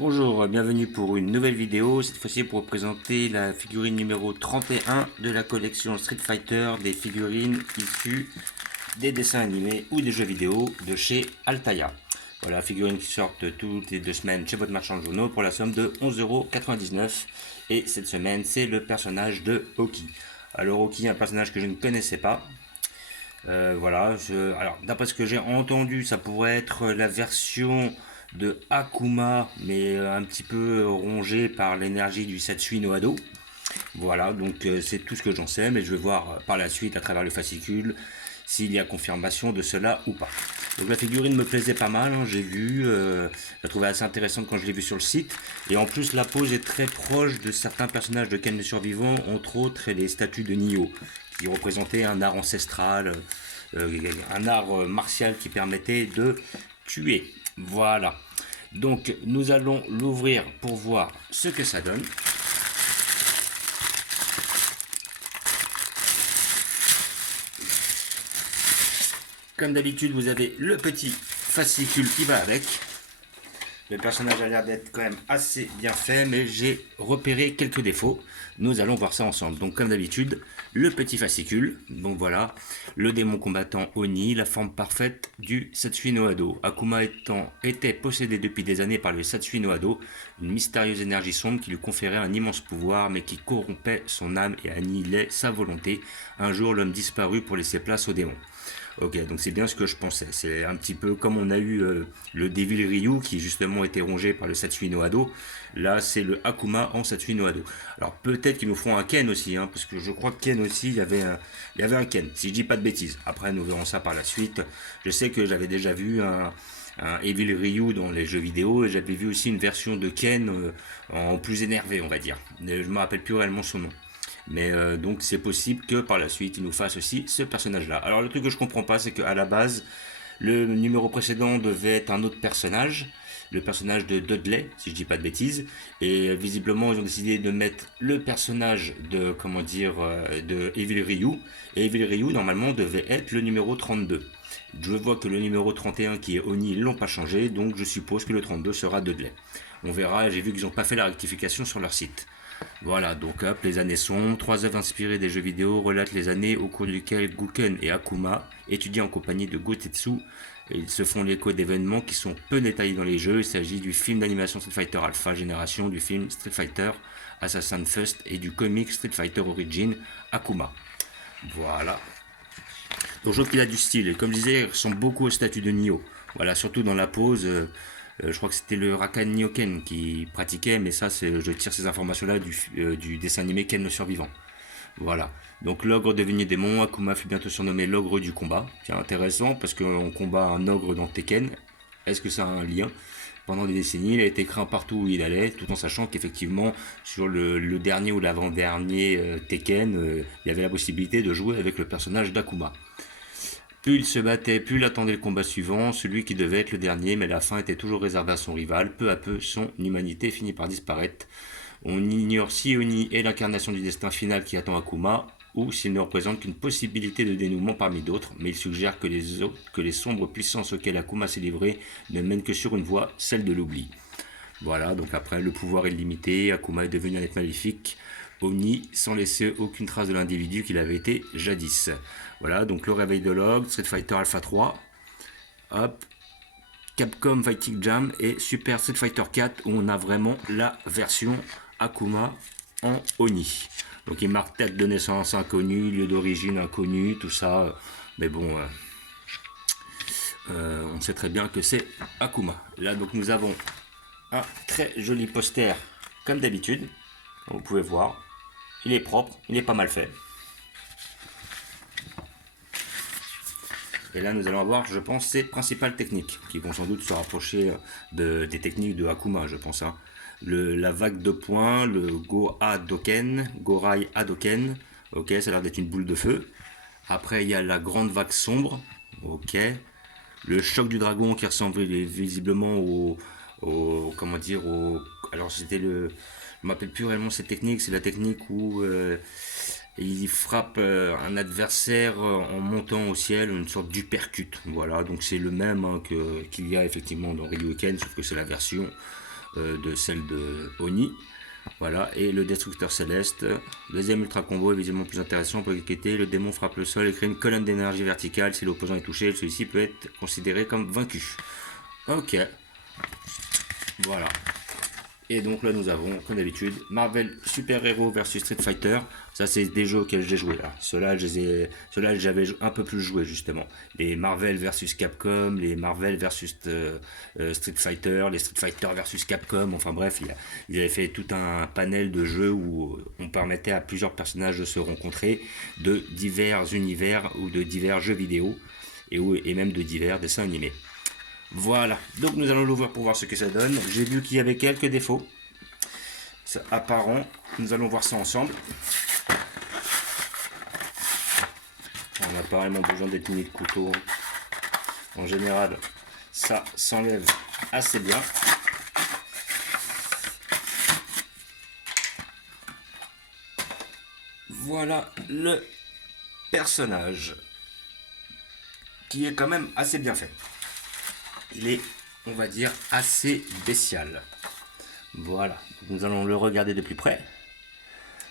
Bonjour, bienvenue pour une nouvelle vidéo, cette fois-ci pour vous présenter la figurine numéro 31 de la collection Street Fighter, des figurines issues des dessins animés ou des jeux vidéo de chez Altaïa. Voilà, figurines qui sortent toutes les 2 semaines chez votre marchand de journaux pour la somme de 11,99 €. Et cette semaine, c'est le personnage de Oki. Alors Oki, un personnage que je ne connaissais pas. Voilà, alors d'après ce que j'ai entendu, ça pourrait être la version de Akuma, mais un petit peu rongée par l'énergie du Satsui no Ado. Voilà, donc c'est tout ce que j'en sais, mais je vais voir par la suite à travers le fascicule s'il y a confirmation de cela ou pas. Donc la figurine me plaisait pas mal, hein, j'ai vu, je la trouvais assez intéressante quand je l'ai vue sur le site. Et en plus la pose est très proche de certains personnages de Ken le Survivant, entre autres les statues de Nioh, qui représentaient un art ancestral, un art martial qui permettait de tuer. Voilà. Donc nous allons l'ouvrir pour voir ce que ça donne. Comme d'habitude, vous avez le petit fascicule qui va avec. Le personnage a l'air d'être quand même assez bien fait, mais j'ai repéré quelques défauts. Nous allons voir ça ensemble. Donc comme d'habitude, le petit fascicule. Donc voilà, le démon combattant Oni, la forme parfaite du Satsui no Ado. Akuma était possédé depuis des années par le Satsui no Ado, une mystérieuse énergie sombre qui lui conférait un immense pouvoir, mais qui corrompait son âme et annihilait sa volonté. Un jour, l'homme disparut pour laisser place au démon. Ok, donc c'est bien ce que je pensais. C'est un petit peu comme on a eu le Devil Ryu qui justement était rongé par le Satsui no Ado. Là, c'est le Akuma en Satsui no Ado. Alors peut-être qu'ils nous feront un Ken aussi, hein, parce que je crois que Ken aussi, il y avait un Ken, si je dis pas de bêtises. Après, nous verrons ça par la suite. Je sais que j'avais déjà vu un Evil Ryu dans les jeux vidéo et j'avais vu aussi une version de Ken en plus énervé, on va dire. Je me rappelle plus réellement son nom. Mais donc c'est possible que par la suite il nous fasse aussi ce personnage là. Alors le truc que je comprends pas, c'est qu'à la base le numéro précédent devait être un autre personnage, le personnage de Dudley, si je dis pas de bêtises, et visiblement ils ont décidé de mettre le personnage de de Evil Ryu, et Evil Ryu normalement devait être le numéro 32. Je vois que le numéro 31 qui est Oni, ils l'ont pas changé, donc je suppose que le 32 sera Dudley. On verra, j'ai vu qu'ils n'ont pas fait la rectification sur leur site. Voilà, donc hop, les années sombres, 3 œuvres inspirées des jeux vidéo relatent les années au cours duquel Guken et Akuma étudient en compagnie de Gotetsu. Et ils se font l'écho d'événements qui sont peu détaillés dans les jeux. Il s'agit du film d'animation Street Fighter Alpha Génération, du film Street Fighter Assassin First et du comic Street Fighter Origin Akuma. Voilà. Donc je trouve qu'il a du style et comme je disais, il ressemble beaucoup au statut de Nioh. Voilà, surtout dans la pose. Je crois que c'était le Rakan Nyoken qui pratiquait, mais ça, je tire ces informations-là du dessin animé Ken le Survivant. Voilà. Donc l'ogre devenu démon, Akuma fut bientôt surnommé l'ogre du combat. Tiens, intéressant, parce qu'on combat un ogre dans Tekken. Est-ce que ça a un lien? Pendant des décennies, il a été craint partout où il allait, tout en sachant qu'effectivement, sur le dernier ou l'avant-dernier Tekken, il y avait la possibilité de jouer avec le personnage d'Akuma. Plus il se battait, plus il attendait le combat suivant, celui qui devait être le dernier, mais la fin était toujours réservée à son rival. Peu à peu, son humanité finit par disparaître. On ignore si Oni est l'incarnation du destin final qui attend Akuma, ou s'il ne représente qu'une possibilité de dénouement parmi d'autres, mais il suggère que les sombres puissances auxquelles Akuma s'est livré ne mènent que sur une voie, celle de l'oubli. Voilà, donc après, le pouvoir est limité, Akuma est devenu un être maléfique, Oni, sans laisser aucune trace de l'individu qu'il avait été jadis. Voilà, donc le réveil de l'ogre, Street Fighter Alpha 3, hop, Capcom Fighting Jam et Super Street Fighter 4 où on a vraiment la version Akuma en Oni. Donc il marque date de naissance inconnue, lieu d'origine inconnu, tout ça, mais bon, on sait très bien que c'est Akuma. Là donc nous avons un très joli poster comme d'habitude, vous pouvez voir, il est propre, il est pas mal fait. Et là, nous allons avoir, je pense, ces principales techniques qui vont sans doute se rapprocher des techniques de Akuma, je pense. Hein. La vague de points, le Gorai Hadoken. Ok, ça a l'air d'être une boule de feu. Après, il y a la grande vague sombre. Ok. Le choc du dragon qui ressemble visiblement alors, c'était le. Je ne m'appelle plus réellement cette technique. C'est la technique où. Il frappe un adversaire en montant au ciel, une sorte d'uppercut. Voilà, donc c'est le même hein, qu'il y a effectivement dans Ryoken, sauf que c'est la version de celle de Oni. Voilà, et le destructeur céleste. Deuxième ultra combo est visiblement plus intéressant pour exécuter. Le démon frappe le sol et crée une colonne d'énergie verticale. Si l'opposant est touché, celui-ci peut être considéré comme vaincu. Ok. Voilà. Et donc là nous avons, comme d'habitude, Marvel Super Hero versus Street Fighter. Ça c'est des jeux auxquels j'ai joué là. Ceux-là j'avais un peu plus joué justement. Les Marvel versus Capcom, les Marvel versus Street Fighter, les Street Fighter versus Capcom. Enfin bref, ils avaient fait tout un panel de jeux où on permettait à plusieurs personnages de se rencontrer de divers univers ou de divers jeux vidéo et même de divers dessins animés. Voilà, donc nous allons l'ouvrir pour voir ce que ça donne. J'ai vu qu'il y avait quelques défauts apparents. Nous allons voir ça ensemble. On a apparemment besoin d'être muni de couteau. En général, ça s'enlève assez bien. Voilà le personnage qui est quand même assez bien fait. Il est, on va dire, assez bestial. Voilà, nous allons le regarder de plus près.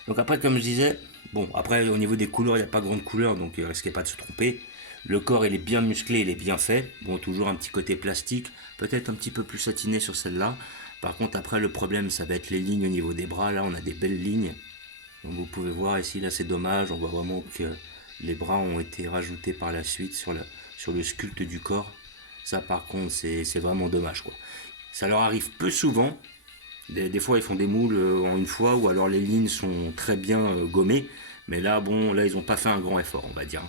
Donc après, comme je disais, bon, après au niveau des couleurs, il n'y a pas grande couleur, donc risquez pas de se tromper. Le corps, il est bien musclé, il est bien fait. Bon, toujours un petit côté plastique, peut-être un petit peu plus satiné sur celle-là. Par contre, après, le problème, ça va être les lignes au niveau des bras. Là, on a des belles lignes. Donc vous pouvez voir ici, là, c'est dommage. On voit vraiment que les bras ont été rajoutés par la suite sur le sculpte du corps. Ça par contre c'est vraiment dommage quoi. Ça leur arrive peu souvent. Des fois ils font des moules en une fois ou alors les lignes sont très bien gommées. Mais là bon là ils n'ont pas fait un grand effort on va dire.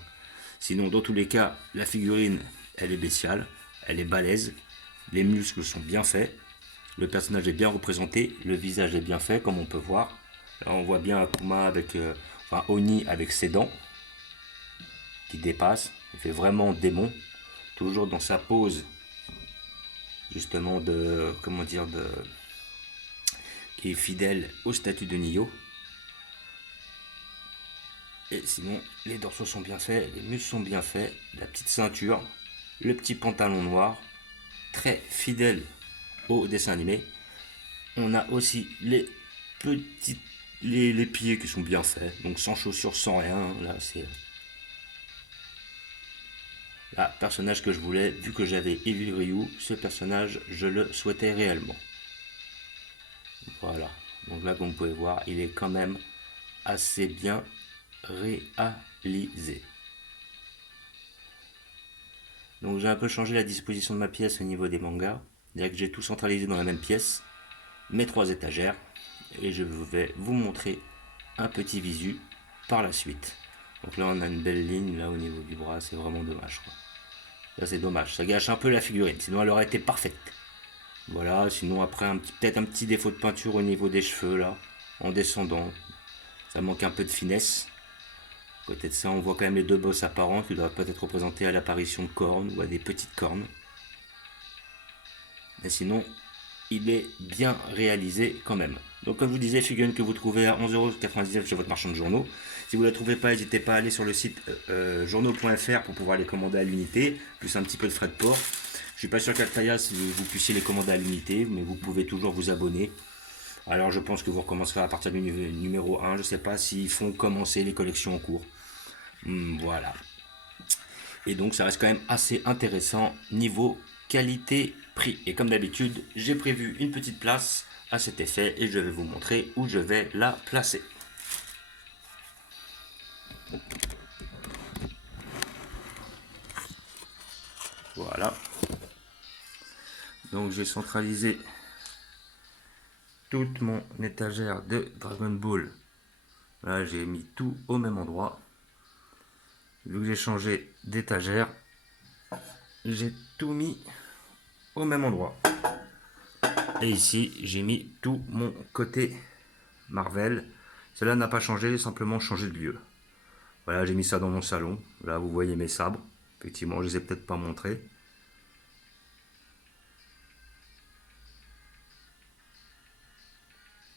Sinon dans tous les cas la figurine elle est bestiale, elle est balèze, les muscles sont bien faits, le personnage est bien représenté, le visage est bien fait comme on peut voir. Là on voit bien Akuma avec Oni avec ses dents qui dépassent, il fait vraiment démon. Toujours dans sa pose justement de comment dire qui est fidèle au statut de Nioh. Et sinon les dorsaux sont bien faits, les muscles sont bien faits, la petite ceinture, le petit pantalon noir, très fidèle au dessin animé. On a aussi les petits les pieds qui sont bien faits, donc sans chaussures, sans rien. Là c'est personnage que je voulais, vu que j'avais Evil Ryu, ce personnage, je le souhaitais réellement. Voilà, donc là, comme vous pouvez voir, il est quand même assez bien réalisé. Donc j'ai un peu changé la disposition de ma pièce au niveau des mangas. C'est-à-dire que j'ai tout centralisé dans la même pièce, mes 3 étagères, et je vais vous montrer un petit visu par la suite. Donc là, on a une belle ligne là au niveau du bras, c'est vraiment dommage quoi. Là c'est dommage, ça gâche un peu la figurine, sinon elle aurait été parfaite. Voilà, sinon après peut-être un petit défaut de peinture au niveau des cheveux là, en descendant. Ça manque un peu de finesse. À côté de ça, on voit quand même les 2 bosses apparentes qui doivent peut-être représenter à l'apparition de cornes ou à des petites cornes. Mais sinon, il est bien réalisé quand même. Donc comme je vous disais, figurine que vous trouvez à 11,99€ chez votre marchand de journaux. Si vous ne la trouvez pas, n'hésitez pas à aller sur le site journaux.fr pour pouvoir les commander à l'unité, plus un petit peu de frais de port. Je suis pas sûr qu'Altaya, si vous puissiez les commander à l'unité, mais vous pouvez toujours vous abonner. Alors je pense que vous recommencerez à partir du numéro 1. Je ne sais pas s'ils font commencer les collections en cours. Voilà. Et donc ça reste quand même assez intéressant niveau qualité-prix. Et comme d'habitude, j'ai prévu une petite place à cet effet et je vais vous montrer où je vais la placer. Voilà. Donc j'ai centralisé toute mon étagère de Dragon Ball. Là j'ai mis tout au même endroit. Vu que j'ai changé d'étagère, j'ai tout mis au même endroit. Et ici j'ai mis tout mon côté Marvel. Cela n'a pas changé, simplement changé de lieu. Voilà, j'ai mis ça dans mon salon. Là vous voyez mes sabres. Effectivement, je les ai peut-être pas montrés.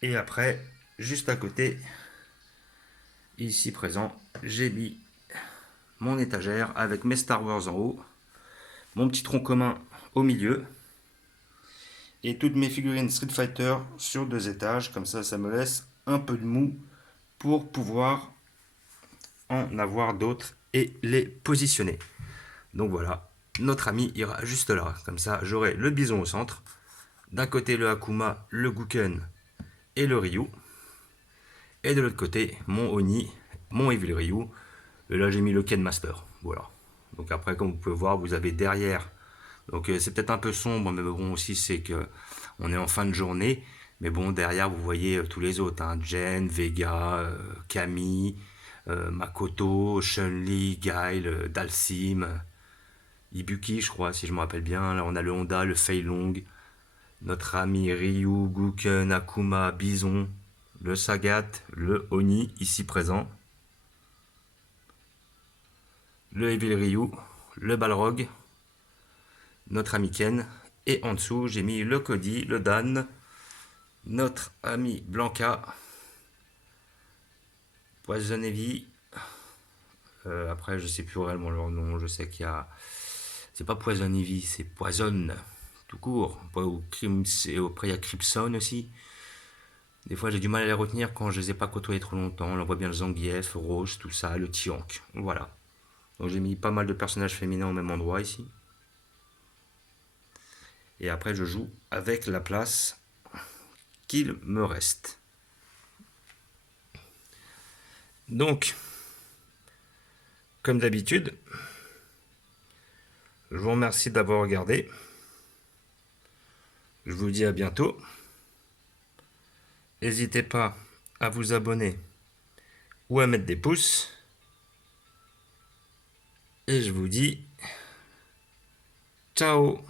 Et après, juste à côté, ici présent, j'ai mis mon étagère avec mes Star Wars en haut, mon petit tronc commun au milieu, Et toutes mes figurines Street Fighter sur 2 étages. Comme ça me laisse un peu de mou pour pouvoir en avoir d'autres et les positionner. Donc voilà, notre ami ira juste là. Comme ça, j'aurai le bison au centre. D'un côté, le Akuma, le Guken et le Ryu. Et de l'autre côté, mon Oni, mon Evil Ryu. Et là, j'ai mis le Ken Master. Voilà. Donc après, comme vous pouvez voir, vous avez derrière. Donc c'est peut-être un peu sombre, mais bon aussi, c'est que on est en fin de journée. Mais bon, derrière, vous voyez tous les autres. Hein, Jen, Vega, Camille, Makoto, Chun-Li, Guile, Dalsim, Ibuki, je crois, si je me rappelle bien. Là, on a le Honda, le Fei Long, notre ami Ryu, Guken, Akuma, Bison, le Sagat, le Oni, ici présent, le Evil Ryu, le Balrog, notre ami Ken, et en dessous, j'ai mis le Cody, le Dan, notre ami Blanca, Poison Ivy. Après, je sais plus réellement leur nom. Je sais qu'il y a. C'est pas Poison Ivy, c'est Poison, tout court. Après, il y a Crimson aussi. Des fois, j'ai du mal à les retenir quand je les ai pas côtoyés trop longtemps. On voit bien le Zangief, Rose, tout ça, le Tiank. Voilà. Donc, j'ai mis pas mal de personnages féminins au même endroit ici. Et après, je joue avec la place qu'il me reste. Donc, comme d'habitude, je vous remercie d'avoir regardé. Je vous dis à bientôt. N'hésitez pas à vous abonner ou à mettre des pouces. Et je vous dis ciao.